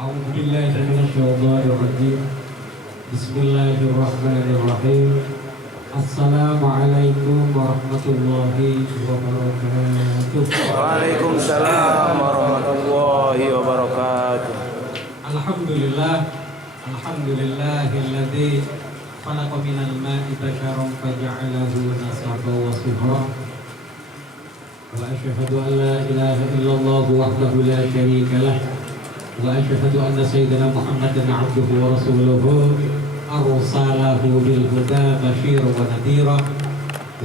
أعوذ بالله من الشيطان الرجيم بسم الله الرحمن الرحيم السلام عليكم ورحمة الله وبركاته. Waalaikumsalam warahmatullahi wabarakatuh. Alhamdulillah Alhamdulillahilladzi khalaqa minal ma'i basharan faja'alahu nasaban wa sihra. Wa asyhadu an la ilaha illallah wahdahu la syarika lah. Wa asyhadu anna sayyidina Muhammadan 'abduhu wa rasuluhu arsalahu bil huda basyiran wa nadhira.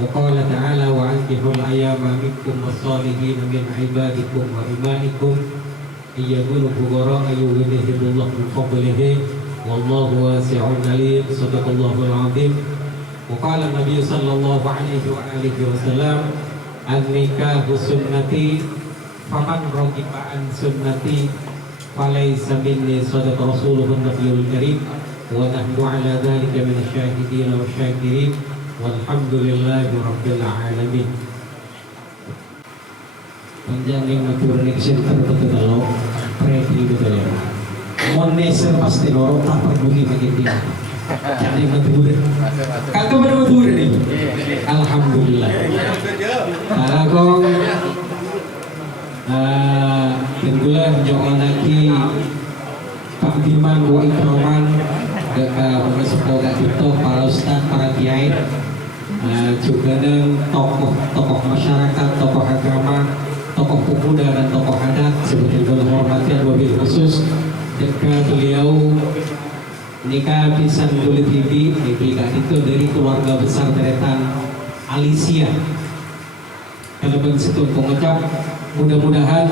Wa qala ta'ala wa ankihul ayyama minkum was-salihin min 'ibadikum wa imaikum iyakunu fuqara yughnihimullahu min fadlihi wallahu wasi'un alim. Shadaqallahul 'azim. Wa qala Nabi sallallahu alaihi wa alihi wasallam an-nikahu sunnati faman raghiba an sunnati falaysa minni. Shadaqa Rasulullah Nabiyul Karim wa nahnu ala dhalika minasyahidin wa syakirin walhamdulillahi rabbil alamin. Panjangin matur nek center betul kalau predi betul ya. Moneser pasti loro tak peduli bagi dia. Jadi matur. Kakak matur nih. Alhamdulillah. Alagong tenggulan jangan lagi Pak Firman wa ikraman pengasuh gak itu para ustaz, para kiai, juga dan tokoh masyarakat, tokoh agama, tokoh pemuda dan tokoh adat seperti hormati wabil khusus dekat beliau nikah pisan Kulit TV diberikan itu dari keluarga besar deretan Alicia. Kalau begitu pengucap mudah-mudahan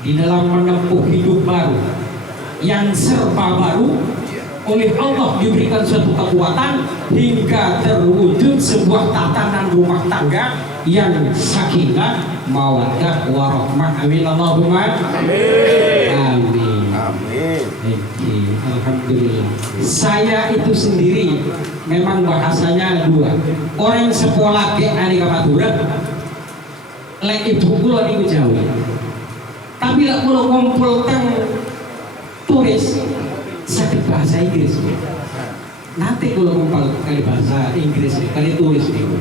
di dalam menempuh hidup baru yang serba baru oleh Allah diberikan suatu kekuatan hingga terwujud sebuah tatanan rumah tangga yang sakinah, mawaddah, warahmah. Amin Allahumma amin. Amin. Amin. Alhamdulillah. Saya itu sendiri memang bahasanya dua. Orang sekolah ke Anika Madura, lek ibu kula niku Jawa. Tapi lek kula kumpulkan turis sakit bahasa Inggris. Nanti kalau kumpul kali bahasa Inggris, kali tulis itu.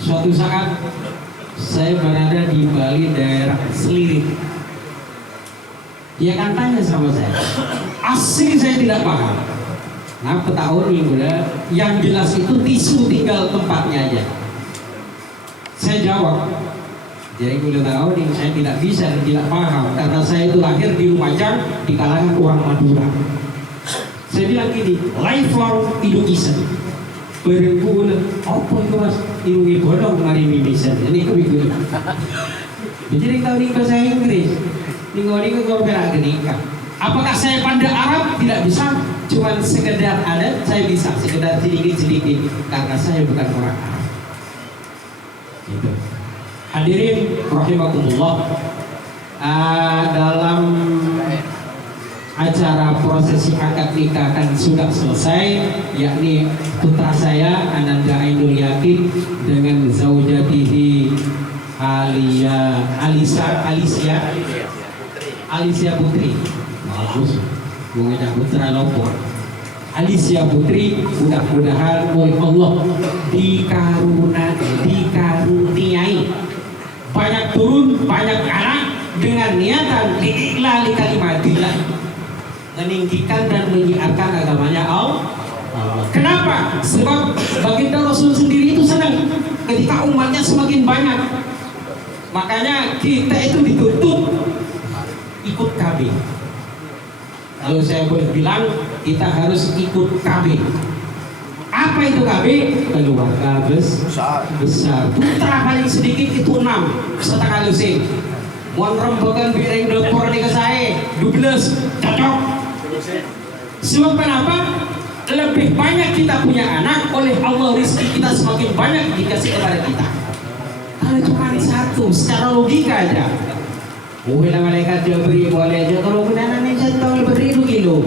Suatu saat saya berada di Bali daerah Selirit. Dia kan tanya sama saya, asli saya tidak paham. Nah, petahun yang jelas itu tisu tinggal tempatnya aja. Saya jawab, jadi boleh tahu nih saya tidak bisa dan tidak paham karena saya itu lahir di Lumajang di kalangan orang Madura. Saya bilang gini, lifelong education. Berguna, apa itu mas? Ilmu bodong mari mimisan. Ini kebetulan. Jadi tahu nih bahasa Inggris. Nih kalau berak genika. Apakah saya pandai Arab? Tidak bisa. Cuman sekedar ada, saya bisa. Sekedar sedikit-sedikit karena saya bukan orang Arab. Gitu. Hadirin rahimakumullah, dalam acara prosesi akad nikah kan sudah selesai, yakni putra saya Ananda Ainul Yakin dengan zaujatihi Alicia Putri. Bagus, bunga putra lompor. Alicia Putri mudah-mudahan oleh Allah dikaruniai banyak turun, banyak anak dengan niatan diiklali kalimatillah, meninggikan dan menyiarkan agamanya Allah. Kenapa? Sebab baginda Rasul sendiri itu senang ketika umatnya semakin banyak. Makanya kita itu dituntut ikut KB. Kalau saya boleh bilang, kita harus ikut KB. Apa itu KB? Keluarga besar. Putra paling sedikit itu 6 setengah lusin. Mohon rembukan biring dapur nih ke saya 12 cocok. Sebab kenapa? Lebih banyak kita punya anak, oleh Allah rezeki kita semakin banyak dikasih kepada kita. Kalau cuma satu, secara logika aja. Bila malaikat dia beri boleh aja, kalau benar nih satu beri 2 kilo.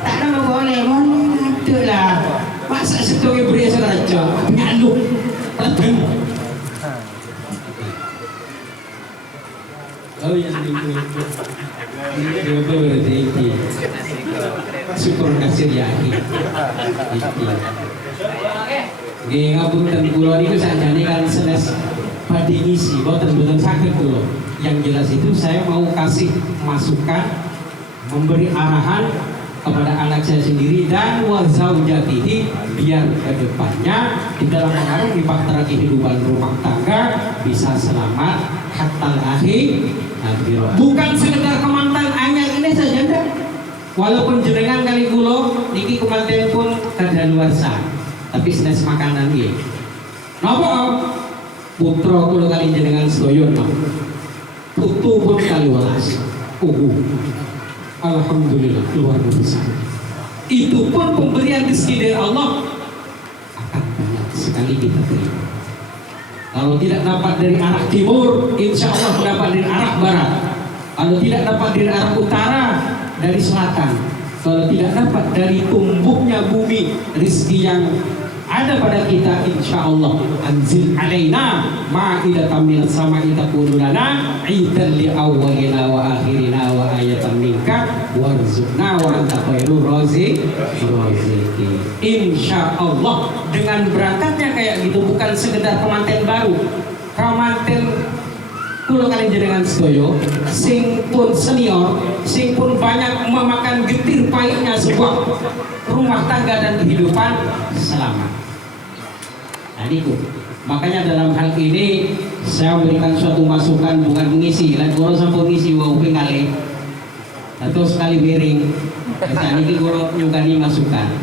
Tak ada boleh, ada lah. Masa satu beri seraja, nyaluk, pedeng. Oh yang itu berarti syukur kasih ya ini ngapunten kula niku sakjane kan senes badhe ngisi boten saged kula. Yang jelas itu saya mau kasih masukan, memberi arahan kepada anak saya sendiri dan wazaujatihi biar kedepannya di dalam mengarungi bahtera kehidupan rumah tangga bisa selamat hatta akhir. Bukan sekedar kemantan anyar ini saja enggak. Walaupun jenengan kali kula niki kemanten pun kadaluarsa, tapi senes makanan nggih. Napa putra kula kali jenengan sedaya putu pun kali welas. Alhamdulillah luar biasa. Itu pun pemberian rezeki dari Allah akan banyak sekali kita terima. Kalau tidak dapat dari arah timur, insya Allah dapat dari arah barat. Kalau tidak dapat dari arah utara, dari selatan. Kalau tidak dapat dari tumbuhnya bumi, rezeki yang ada pada kita, insya Allah anzil alaina ma'idatan minas sama'i takunu lana idan li awwalina wa akhirina wa ayatan minka warzuqna wa anta khairur raziqin. Insya Allah dengan berangkatnya kayak gitu bukan sekedar kemanten baru, kemanten kula kali jenengan sedaya sing pun senior, sing pun banyak memakan getir pahitnya sebuah rumah tangga dan kehidupan selamat. Nah, itu. Makanya dalam hal ini saya memberikan suatu masukan bukan mengisi, lan kalau sampun ngisi wau pengali atau sekali miring. Nah, ini kalau nyukani masukan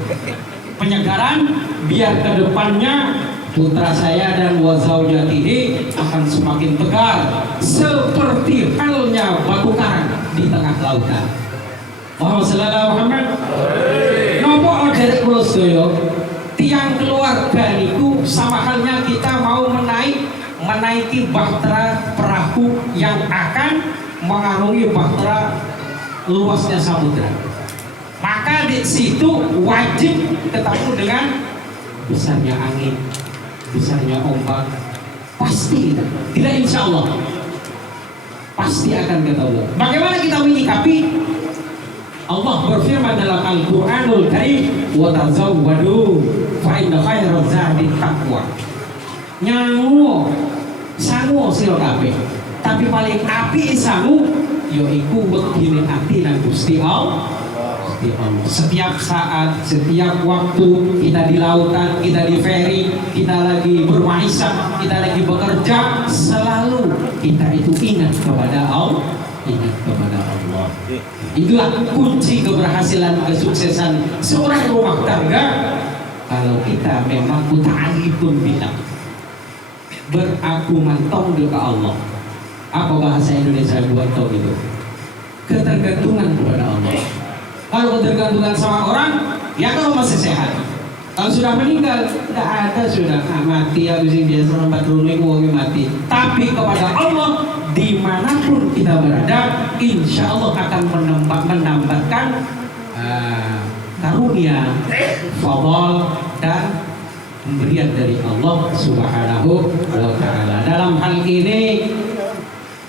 penyegaran biar kedepannya putra saya dan wazaujatihi akan semakin tegar seperti halnya batu karang di tengah lautan. Muhammad sallallahu alaihi wasallam. Nopo derek kula sedaya tiang keluarga niku sama halnya kita mau menaiki bahtera perahu yang akan mengarungi bahtera luasnya samudra. Maka di situ wajib ketemu dengan besarnya angin, besarnya ombak, pasti tidak insya Allah pasti akan ketemu. Bagaimana kita menyikapi? Allah berfirman dalam Al-Quranul Karim, wa tazawwadu fa inna khairaz zadi taqwa. Nyangu sangu sira kabeh, tapi paling apik sangu yaiku wedine ati nang Gusti Allah. Setiap saat, setiap waktu kita di lautan, kita di ferry, kita lagi bermaisah, kita lagi bekerja, selalu kita itu ingat kepada Allah. Ingat kepada Allah. Itulah kunci keberhasilan, kesuksesan seorang rumah tangga. Kalau kita memang muta'alliqun billah, beragumentong ke Allah. Apa bahasa Indonesia buat tau itu? Ketergantungan kepada Allah. Kalau ketergantungan sama orang, ya kalau masih sehat. Kalau sudah meninggal, tidak ada sudah mati habis ini biasa orang patroli uangnya mati. Tapi kepada Allah dimanapun kita berada, insya Allah akan menambahkan karunia, fadl dan pemberian dari Allah Subhanahu wa Ta'ala. Dalam hal ini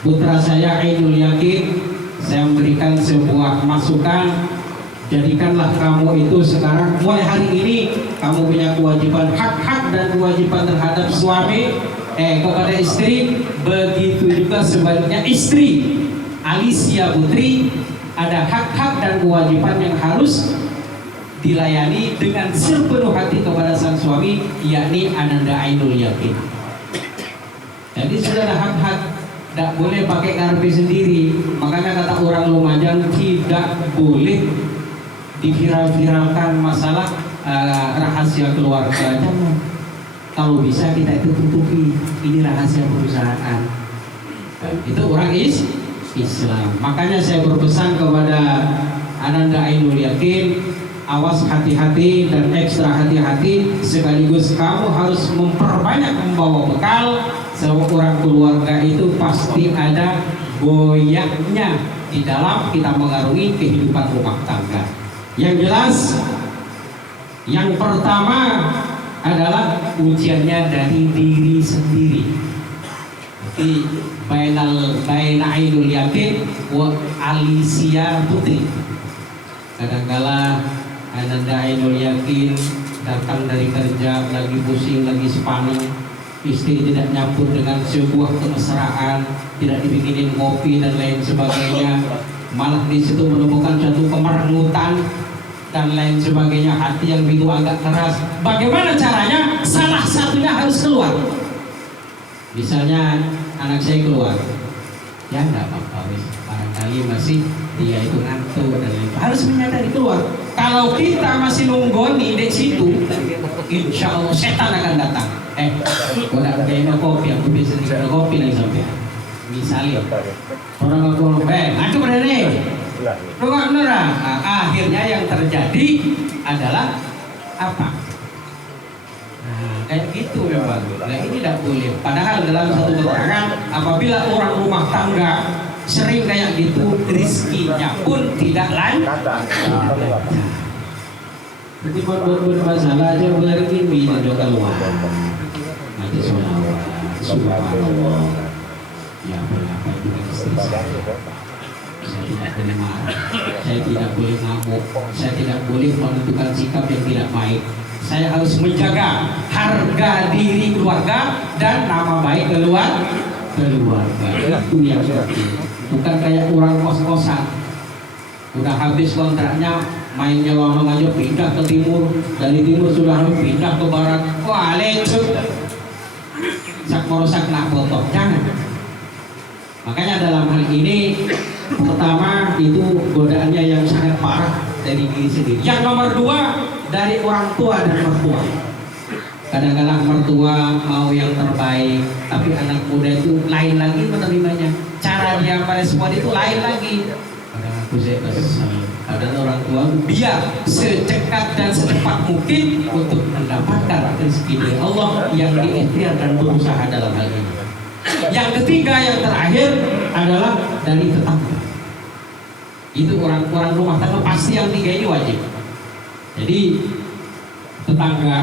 putra saya Ainul Yakin, saya memberikan sebuah masukan. Jadikanlah kamu itu sekarang mulai hari ini kamu punya kewajiban, hak-hak dan kewajiban terhadap suami kepada istri, begitu juga sebaliknya istri Alicia Putri ada hak-hak dan kewajiban yang harus dilayani dengan sepenuh hati kepada sang suami, yakni Ananda Ainul Yakin. Jadi sudah ada hak-hak, tidak boleh pakai karpe sendiri. Makanya kata orang Lumajang tidak boleh diviral-viralkan masalah rahasia keluarga. Jangan. Kalau bisa kita itu tutupi, ini rahasia perusahaan. Itu orang Islam. Makanya saya berpesan kepada Ananda Ainul Yakin, awas hati-hati dan ekstra hati-hati, sekaligus kamu harus memperbanyak membawa bekal. Seorang keluarga itu pasti ada goyahnya di dalam kita mengarungi kehidupan rumah tangga. Yang jelas, yang pertama adalah ujiannya dari diri sendiri. di baina ainul yakin wa Alicia Putri. Kadangkala Ananda Ainul Yakin datang dari kerja lagi pusing, lagi sepaneng, istri tidak nyampur dengan sebuah kemesraan, tidak dibikinin kopi dan lain sebagainya, malah di situ menemukan satu kemerengutan dan lain sebagainya, hati yang begitu agak keras. Bagaimana caranya? Salah satunya harus keluar. Misalnya anak saya keluar, ya enggak apa-apa, barangkali masih dia itu ngantuk dan lain, harus menyadari keluar. Kalau kita masih nunggoni di situ, insya Allah setan akan datang. Gua nak beli kopi, aku bisa tinggal kopi lagi sampai. Misalnya orang ngomong, ngaco pada nih, lu nggak beneran. Akhirnya yang terjadi adalah apa? Kayak gitu memang. Nah ini tidak boleh. Padahal dalam satu keterangan, apabila orang rumah tangga sering kayak gitu, rizkinya pun tidak lancar. Jadi buat bermasalah aja begini ada keluar. Nanti sholawat, subhanallah. Ya berapa juga istri saya. Saya tidak boleh marah, saya tidak boleh ngamuk, saya tidak boleh menentukan sikap yang tidak baik. Saya harus menjaga harga diri keluarga dan nama baik keluarga. Itu yang penting. Bukan kayak orang kos-kosan. Udah habis kontraknya, main nyelonong aja pindah ke timur, dari timur sudah pindah ke barat. Wah, lecet. Sak morosak nak potong. Jangan. Makanya dalam hal ini, pertama itu godaannya yang sangat parah dari diri sendiri. Yang nomor dua, dari orang tua dan mertua. Kadang-kadang mertua mau yang terbaik, tapi anak muda itu lain lagi menerimanya. Cara dia merespon itu lain lagi. Kadang aku saya kesal. Kadang orang tua dia secepat dan secepat mungkin untuk mendapatkan rezeki dari Allah yang diikhtiar dan berusaha dalam hal ini. Yang ketiga, yang terakhir adalah dari tetangga. Itu orang-orang rumah tangga pasti yang tiga ini wajib. Jadi tetangga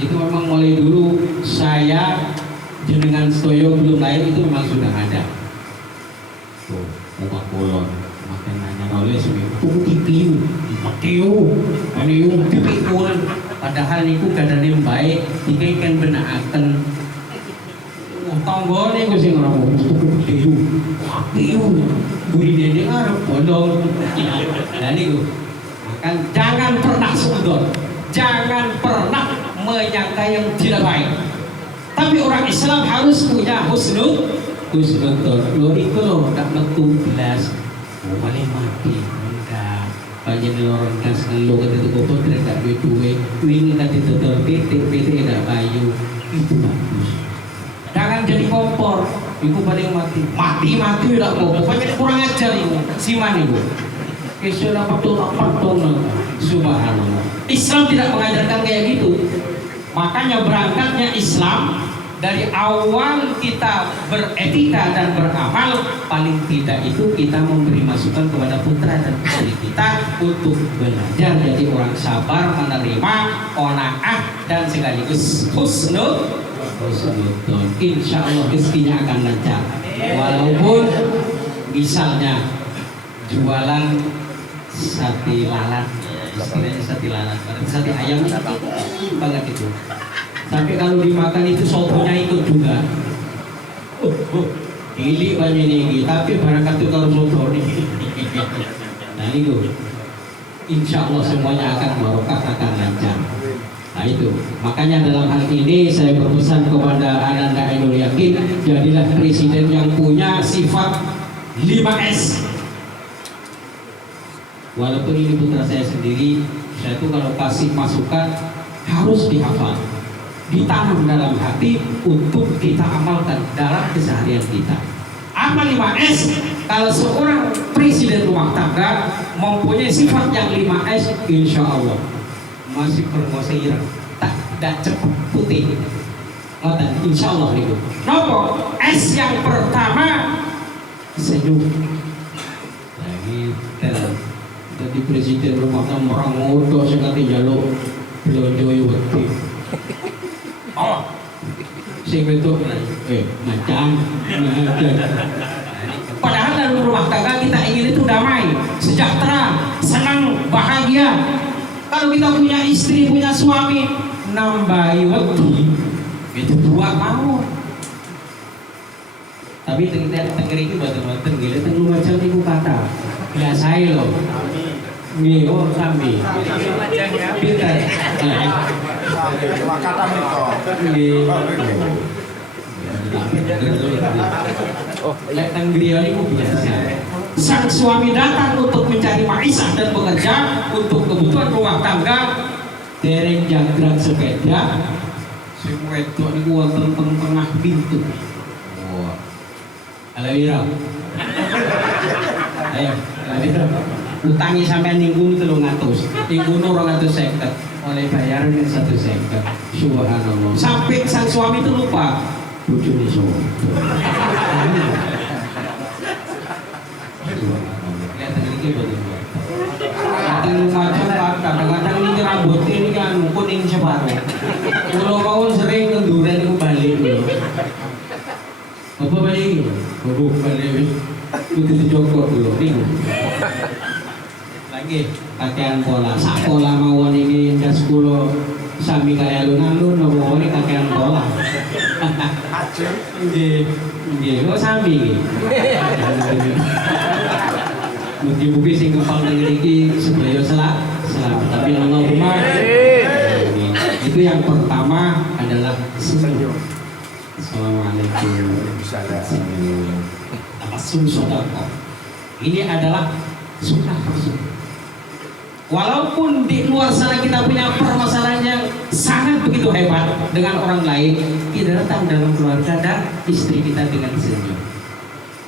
itu memang mulai dulu saya jenengan stoyo belum lahir itu memang sudah ada. Tuh, muka kolon, makin nanya oleh seminggu tipiu, tipikun. Padahal niku kadane baik, iki kan benakaken. Tanggone ku sing ora tipiu. Buri dede arep bodong. Lah niku. Kan jangan pernah sudon, jangan pernah menyangka yang tidak baik. Tapi orang Islam harus punya husnul. Lo itu lo tak metu belas, boleh mati, enggak. Banyak orang gas lo ketika kotor tidak duit, ingin tadi tutur PT tidak bayu, itu bagus. Jangan jadi kompor, ibu paling mati tidak kompor. Banyak kurang ajar ibu, siman ibu. Kesya patung subhanallah. Islam tidak mengajarkan kayak gitu. Makanya berangkatnya Islam dari awal kita beretika dan beramal, paling tidak itu kita memberi masukan kepada putra dan putri kita untuk belajar jadi orang sabar, menerima, qanaah dan sekaligus husnul. Insya Allah rezekinya akan lancar. Walaupun misalnya jualan sate lalat, istilahnya sate lalat, sate ayam banget itu. Tapi kalau dimakan itu sotonya ikut juga. Gili banyak nih, tapi barangkali itu kalau soto nih. Nah itu, insya Allah semuanya akan barokah, akan lancar. Nah itu, makanya dalam hal ini saya berpesan kepada Ananda Ainul Yakin, jadilah presiden yang punya sifat 5S. Walaupun ini putra saya sendiri, saya tuh kalau kasih masukan harus dihafal, ditanam dalam hati untuk kita amalkan dalam keseharian kita. Apa 5S? Kalau seorang presiden rumah tangga mempunyai sifat yang 5S, insya Allah masih berkuasa irang, tak cepat putih. Insya Allah itu. Nopo S yang pertama senyum. Lagi jadi presiden rumah tangga orang ngodo sekali jaluk belanja wedi. Oh, sing wedok macam. Padahal dalam rumah tangga kita ingin itu damai, sejahtera, senang, bahagia. Kalau kita punya istri, punya suami, nambahi waktu, itu dua mau. Tapi kita tenggeri buat gila tenggu macam itu kata biasai loh. Nih, oh sambil pintar. Cuma kata Lek tenggeri ini biasa. Sang suami datang untuk mencari maisha dan bekerja untuk kebutuhan rumah tangga. Dereng jangkrak sepeda. Sing wedok niku wonten tengah pintu. Wah. Ala wira. Ayo, ala wira. Utangi sampean ning kono 300. Ning kono 250. Oleh bayaran yang 150. Subhanallah. Sampai sang suami itu lupa bojone sopo. Kadang-kadang ini rambut ini kan kuning separuh. Kalau mau sering kenduran itu balik loh. Apa balik? Balik. Itu dicokot dulu. Lagi pakaian pola. Sak pola mawon ini jas kulo sami kaya alun-alun nopo ini pakaian pola. Nggih, kok sami. Mugi-mugi sing kepal nang iki sedaya selamat. Tapi Allahumma itu yang pertama adalah senyum. Assalamualaikum. Tabassum sedekah. Ini adalah sunnah Rasul. Walaupun di luar sana kita punya permasalahan yang sangat begitu hebat dengan orang lain, kita datang dalam keluarga dan istri kita dengan senyum.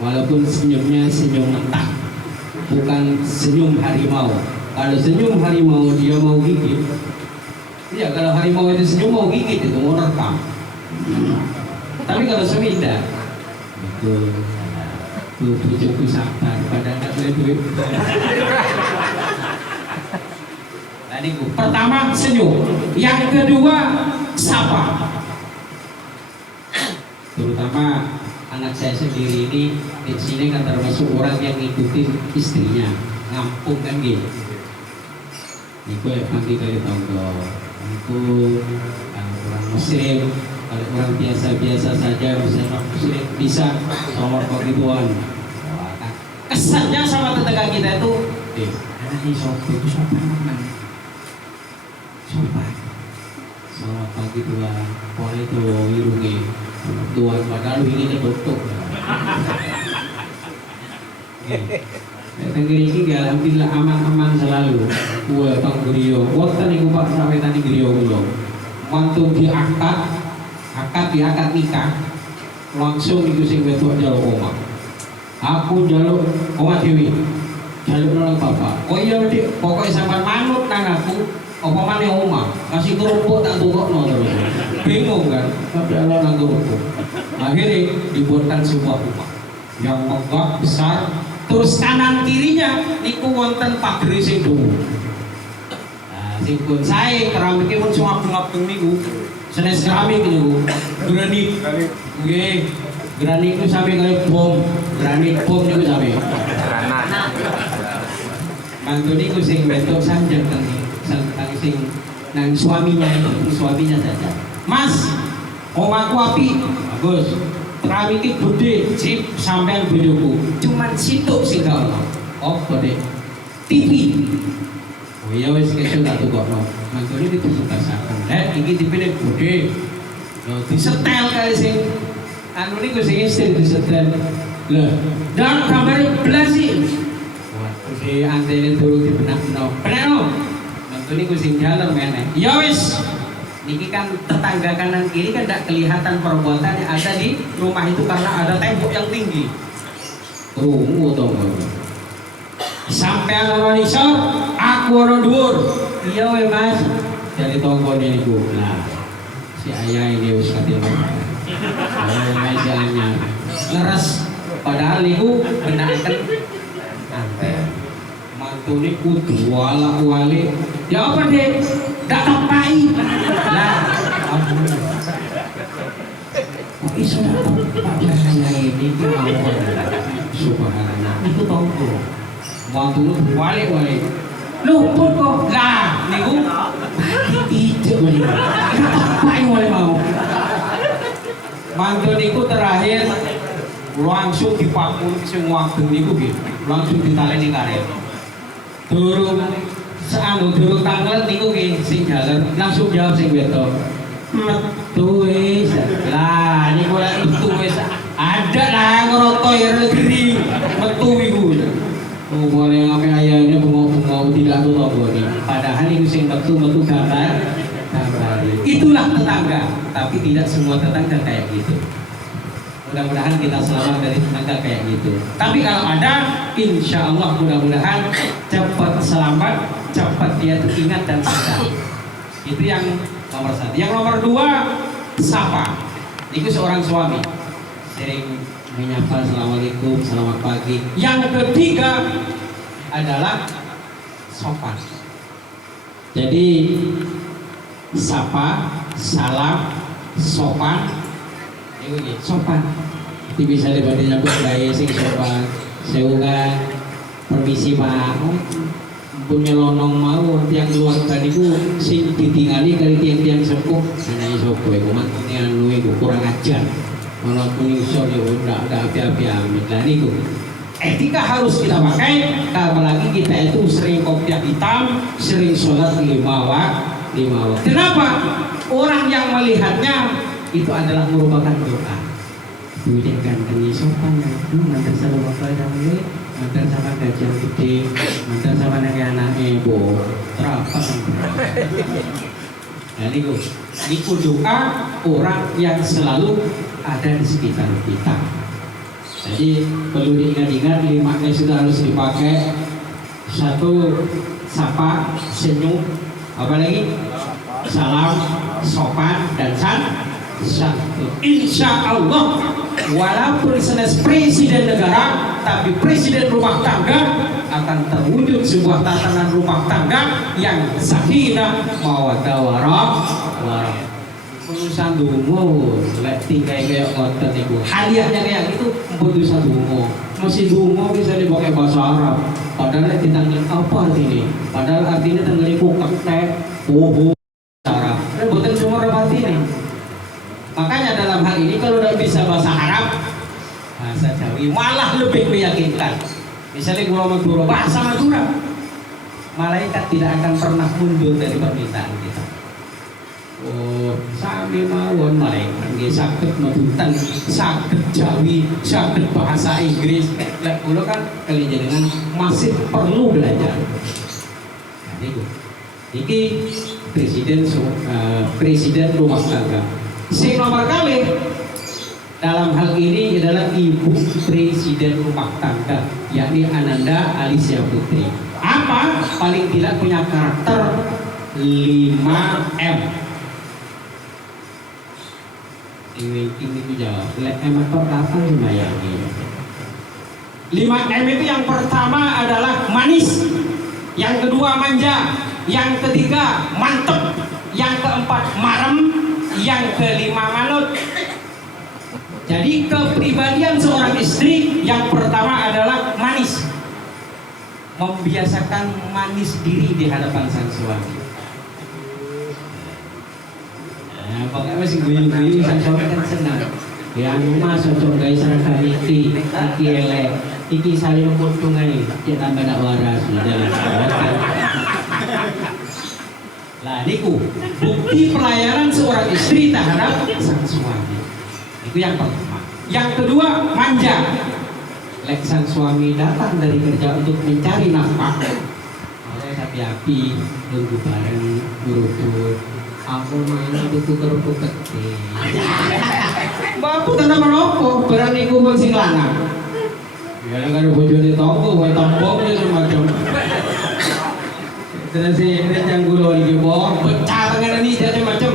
Walaupun senyumnya senyum mentah, bukan senyum harimau. Kalau senyum harimau dia mau gigit. Iya, kalau harimau itu senyum mau gigit itu mau rekam. Tapi kalau suami tidak, betul. Tuh bujuku sabar, pada tak boleh duit. Tadi pertama senyum, yang kedua sapa. Terutama anak saya sendiri ini di sini kan termasuk orang yang ngikutin istrinya, ngampung kan gitu. Niku yang nanti kali tonggo, niku orang Muslim, kalau orang biasa-biasa saja misalnya Muslim bisa nomor pengituan. Kesannya sama tetangga kita itu, ada di itu sopan. Selamat pagi Tuhan, boleh itu irungi Tuhan padahal ini tutup. Tenggiri ini alhamdulillah aman-aman selalu. Wah Bang Gerio, waktu niku Pak sampai tadi Gerio belum. Waktu diangkat nikah, langsung niku sing wedok jaluk omah. Aku jaluk omah dewi, jaluk nang bapak. Oh iya Dik, pokoknya sampai manut nang aku. Apa mana omah kasih kerupuk tak tukokno terus bingung kan tapi Allah nang kerupuk akhirnya dibuatkan sebuah rumah yang megah besar terus kanan kirinya niku wonten pagri sing dhuwur. Nah sing pun sae keramik pun ngabung-ngabung niku senes keramik niku granit nggih granit itu sampai kaya bom granit bom niku sampai granat mantu niku sing bentuk sanjang teng sing nang suaminya saja. Mas, omahku api, bagus. Keramik iki gede, sip sampean bojoku. Cuman situk sing gak ono. Apa Dek? TV. Oh iya wis kesel tak tukokno. Mangkene ditukasaken. Lek iki TV-ne gede. Yo disetel kali sing anu niku sing istri disetel. Lah, dan gambar belas sih. Wah, si antene turu dibenakno. Benakno. Ini kucing jalan meneh. Ya wis, niki kan tetangga kanan kiri kan tidak kelihatan perbuatan yang ada di rumah itu karena ada tembok yang tinggi. Rungu dong. Sampai ana isor, aku ana dhuwur. Iya we Mas. Dari tonggo niku. Nah, si ayah ini wis katene. Ayah si ayah. Leres padahal niku benaken mantu niku wala-wali. Ya apa Dek? Gak kepai. Lah, sudah bahaya ini subhanallah itu tahu kok waktu lu balik luput kok lah niku tidak boleh apa yang boleh mau mantu niku terakhir langsung dipakul semua niku gitu langsung ditaleni karet durung durung tanglet niku ki sing jalan langsung jawab sing wedok metu wis lah niku lek metu wis ada lah ngeroto ya gering metu iku oh boleh ngapain ayahnya bengok-bengok tidak tuh tau nih padahal itu sing metu gambar itulah tetangga tapi tidak semua tetangga kayak gitu mudah-mudahan kita selamat dari tetangga kayak gitu tapi kalau ada insya Allah mudah-mudahan cepat selamat cepat dia ingat dan sadar itu yang nomor 1 yang nomor 2 sapa itu seorang suami sering menyapa assalamualaikum selamat pagi yang ketiga adalah sopan jadi sapa salam sopan ini sopan itu bisa dibanding nyambut gaya sing sopan sewungan permisi pak punya lonong mau yang luar tadi ku sing ditinggali kali tiang-tiang sepuh hanya sopo iku mantune anu iku kurang ajar kalau kuning sor ya udah ada api-api amin lah niku etika harus kita pakai apalagi kita itu sering kopiah hitam sering sholat 5 waktu kenapa orang yang melihatnya itu adalah merupakan doa kemudian ganteng sopan mantan sama bapak dan mantan sama gajah gede mantan sama anak ibu terapa nah niku doa orang yang selalu ada di sekitar kita jadi perlu diingat-ingat 5 sudah harus dipakai 1 sapa senyum apalagi salam sopan dan insya Allah walaupun presiden negara tapi presiden rumah tangga akan terwujud sebuah tatanan rumah tangga yang sakinah mawaddah warahmah urusan dungo lek tinggal kayak ngoten niku hadiahnya kayak gitu urusan dungo masih dungo bisa dipakai bahasa Arab padahal ditanya apa artinya padahal artinya tenggeliku ketek Arab bukan cuma artinya makanya dalam hal ini kalau udah bisa bahasa Arab bahasa Jawi malah lebih meyakinkan misalnya guru bahasa Madura malaikat tidak akan pernah mundur dari permintaan kita oh sami mawon malaikat nggih saged madutan saged Jawi saged bahasa Inggris lek kula kan kali jenengan masih perlu belajar nah niku iki presiden rumah tangga sing nomor kali dalam hal ini adalah ibu presiden rumah tangga yakni Ananda Alicia Putri apa paling tidak punya karakter 5M ini jawab M atau apa lumayan 5M itu yang pertama adalah manis yang kedua manja yang ketiga mantep yang keempat marem yang kelima manut jadi kepribadian seorang istri yang pertama adalah manis membiasakan manis diri di hadapan sang suami pokoknya masih guyu-guyu sang suami kan senang yang rumah cocok guys seragam iki elek iki saling menguntungai dia tambah tak waras lah niku bukti pelayanan seorang istri terhadap sang suami itu yang pertama yang kedua manja lek sang suami datang dari kerja untuk mencari nafkah oleh api-api nunggu bareng urut aku main itu kerupuk kecil bapak tanda menopo berani kumpul sing lanang ya kan bojone tonggo wae tomboknya semacam terus ini yang gulo iki bor pecah tangan ini jadi macam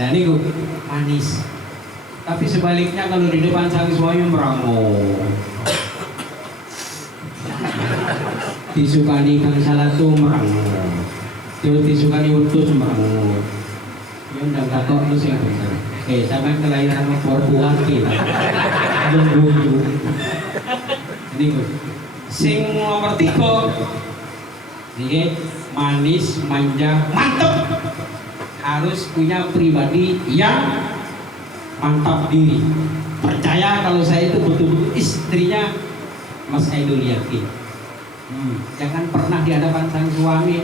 nah niku manis tapi sebaliknya kalau di depan sang suami merango disukani kang salatu merango terus disukani utus merango ya ndak takok lu sing bener sampai kelahiran perempuan kita. Menunggu. Ini gue. Sing nomor 3. Ini manis, manja, mantep. Harus punya pribadi yang mantap diri. Percaya kalau saya itu betul-betul istrinya Mas Aidul yakin. Jangan pernah di hadapan sang suami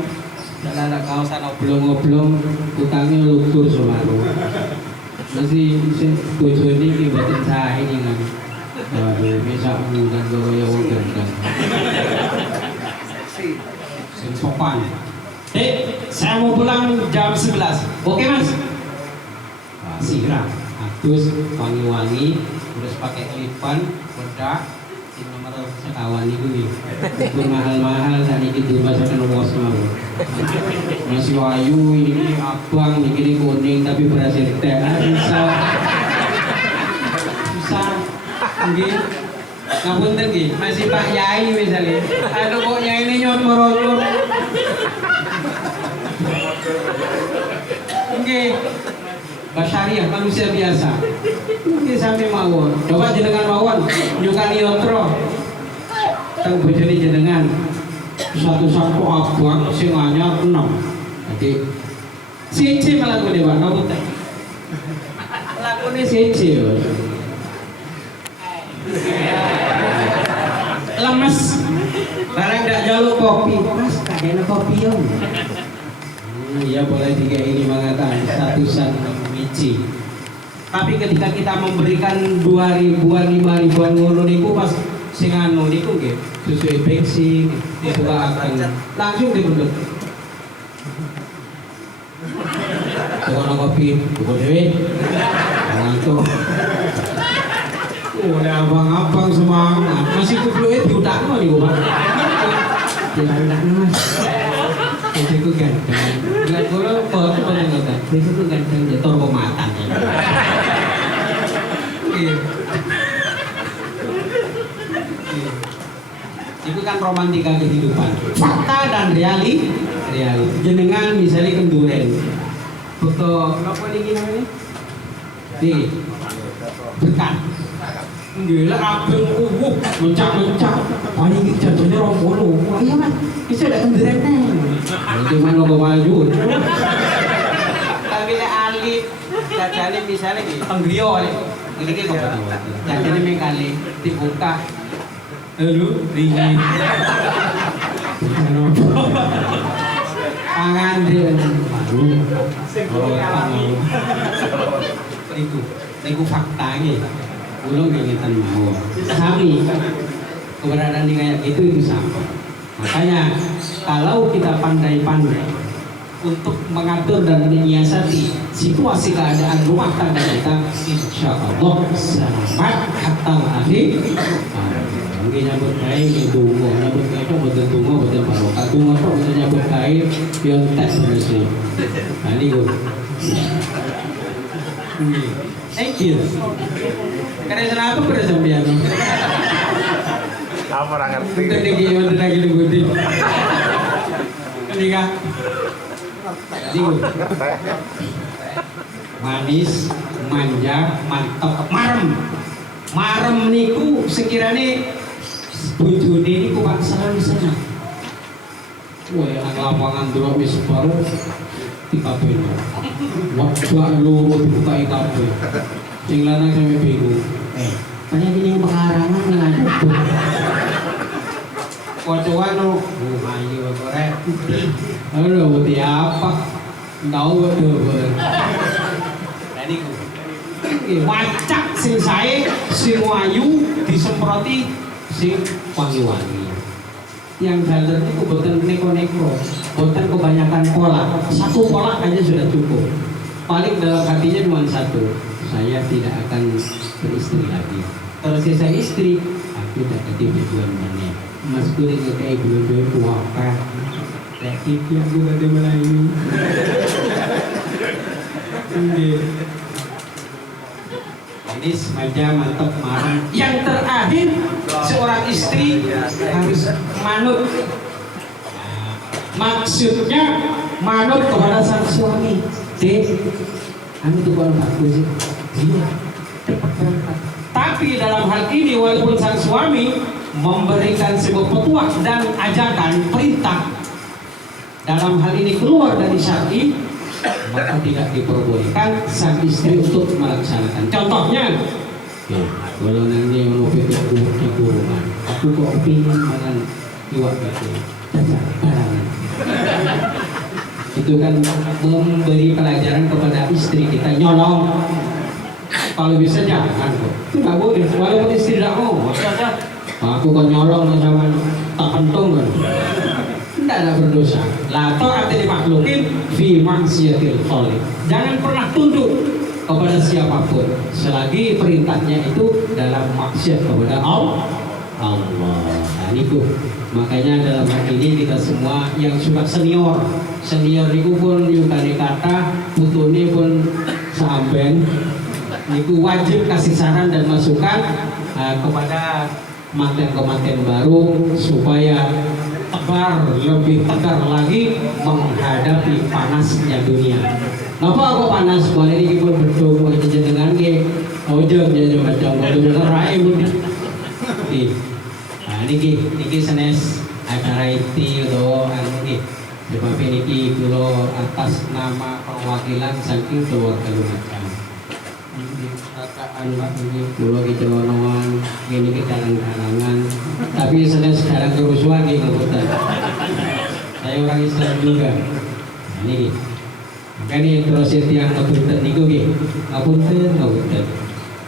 ada kawasan oblong-oblong utangnya luntur semaru. Masih tujuan ini buatin saya ini kan. Waduh, bisa bukan gaya wajar kan. Sopan. Saya mau pulang jam 11. Oke mas? Segera. Terus wangi-wangi, terus pakai lipan, bedak, si nomor sekawan itu nih. Itu mahal-mahal saat ini di masakan bos mau. Masih wayu ini abang, ini kuning tapi berhasil teh. Susah. Ngapunten nggih, masih Pak Yai misalnya. Aduh kok Yai ini nyot merolor. Nggih. Basyariah manusia biasa. Nggih sampe mawon. Coba jenengan mawon nyukani yotro. Teng bojone jenengan. Satu-satu abang sing anyar 6. Jadi siji melakune Pak ngapunten. Lakune siji. Lemes barang gak jaluk kopi mas kayaknya kopi om iya boleh 3 ini mengatakan statusan mici tapi ketika kita memberikan 2.000-an 5.000-an ngono niku pas sing anu niku nggih sesuai bensin dibukakan langsung dibendut kono kopi buku dhewe langsung udah abang-abang semangat masih kublunya diutakno nih Pak. Tidak mas. Itu ganteng. Lihat kalau foto pengen itu ganteng jatuh pematan. Itu kan romantika kehidupan. Fakta dan reality. Jenengan misalnya kenduren. Foto apa ini namanya? Nih berkat. Gila abeng mencak paling jatuhnya rompono wah iya mas bisa ada kendaraan cuma lo maju tapi alif jajane misalnya di tenggrio ini kok jajane mengkali dibuka lalu dingin tangan dia malu itu faktanya belum ingetan mau kami keberadaan di kayak itu sama makanya kalau kita pandai-pandai untuk mengatur dan menyiasati situasi keadaan rumah tangga kita insya Allah selamat hatta akhir mungkin nyambut kain dungo nyambut kain itu betul dungo betul barokah dungo itu betul nyambut kain yang tak selesai nah ini gue thank you karena kenapa pada sampean? Apa orang ngerti? Kita digigit lagi digunting. Ketika manis, manja, mantap, marem niku sekiranya bojone niku Pak sana. Wah, anak lapangan dulu wis baru dikabin. Waktu lu dibuka kabeh. Yang lanang sampai bingung. Banyak gini yang pekarangan ngaduk. Kocokan lo, ayo korek. Halo, putih apa? Tahu betul. Tadi wacak sing saya, sing wayu disemproti sing wangi-wangi. Yang dalam itu bukan neko-neko, bukan kebanyakan pola. Satu pola aja sudah cukup. Paling dalam hatinya cuma satu. Saya tidak akan beristri lagi. Kalau saya istri, aku dapat tujuan mana? Mas gue kayak belum berpuasa. Lagi aku gak ada melayu. Ini sengaja mantap marah. Yang terakhir, seorang istri harus manut. Maksudnya manut kepada sang suami. Anu tuh kalau bagus sih. Iya, cepat berangkat. Tapi dalam hal ini walaupun sang suami memberikan sebuah petuah dan ajakan perintah dalam hal ini keluar dari syar'i, maka tidak diperbolehkan sang istri untuk melaksanakan. Contohnya, kalau nanti mau pikir di kurungan, aku kok pingin makan iwak batu, barangan. Itu kan memberi pelajaran kepada istri kita, nyolong. Kalau bisa jangan kok, itu nggak boleh. Walaupun istri tidak mau, maksudnya aku kok nyolong sama tak pentung kan, tidak ada berdosa. La ta'ata li makhluqin fi maksiatil khaliq. Jangan pernah tunduk kepada siapapun selagi perintahnya itu dalam maksiat kepada Allah. Nah itu makanya dalam hal ini kita semua yang sudah senior itu pun yukani kata putune pun samben itu wajib kasih saran dan masukan kepada manten-kemanten baru supaya lebih tegar lagi menghadapi panasnya dunia. Napa kok panas? Boleh ini pun betul mau jenengan ke ojek jadi macam betul rai pun. Nah niki senes acara itu do anu sebab niki kulo atas nama perwakilan saking keluarga macam. Ini kulo kecewanan ini kalangan tapi sekarang kerusuhan di Kabupaten. Saya orang Islam juga. Ini makanya terus yang ngapunten niku nggih. Ngapunten.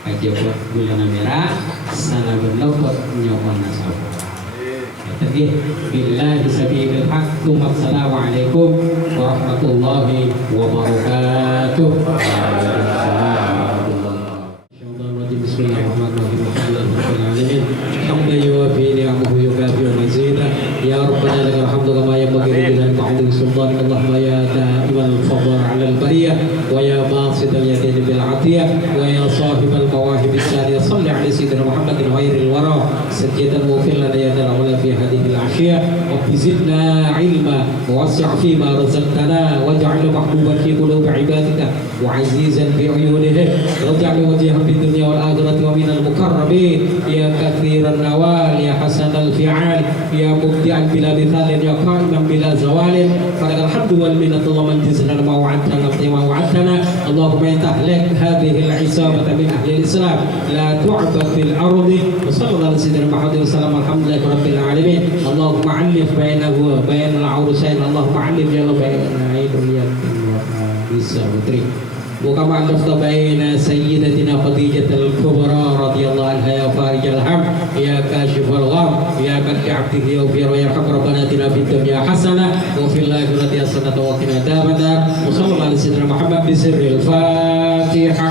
Kaji buat bulan merah salah berlopot nyawa nasab. Jadi billahi sabilil haq. Assalamualaikum warahmatullahi wabarakatuh. Bismillahirrahmanirrahim. Hamdan yuwafi ni'amahu yukafi mazidah. Ya Rabbana lakal hamdu kama yanbaghi li jalali wajhika sultanika Allahumma ya da'imal fadl 'ala al-bariyah wa ya basital yadaini bil 'atiyah wa ya sahibal mawahib as-saniyah salli 'ala sayyidina Muhammadin khairil wara sajjadan mughfir lana ya dal 'ula fi hadhihi al-'ashiyah wa zidna 'ilma wa wasi' fi ma razaqtana waj'al mahbuban fi qulubi 'ibadika wa 'azizan fi 'uyunihim waj'al wajhahu fid dunya wal akhirati wa minal mukarramin ya katsiran nawal ya hasanal fi'al ya mubdi'an bila mithalin ya qa'iman bila zawalin falakal hamdu wal minnatu wa man jazana ma wa'adtana wa wa'adtana Allahumma tahlak hadhihi al-'isabata min ahli al-islam la tu'bad fil ardi wa sallallahu ala sayyidina Muhammad wa sallam alhamdulillahi rabbil alamin Allahumma 'allif bainahu wa bainal 'urusain Allahumma 'allif ya bainal aidil wa bisa putri وكما ألفت بين سيدتنا خديجة الكبرى رضي الله عنها يا فارج الهم يا كاشف الغم يا كرك عبده يغفر ويرحم ربنا آتنا في الدنيا حسنة وفي الآخرة حسنة وقنا عذاب النار وصلى الله على سيدنا محمد بسر الفاتحة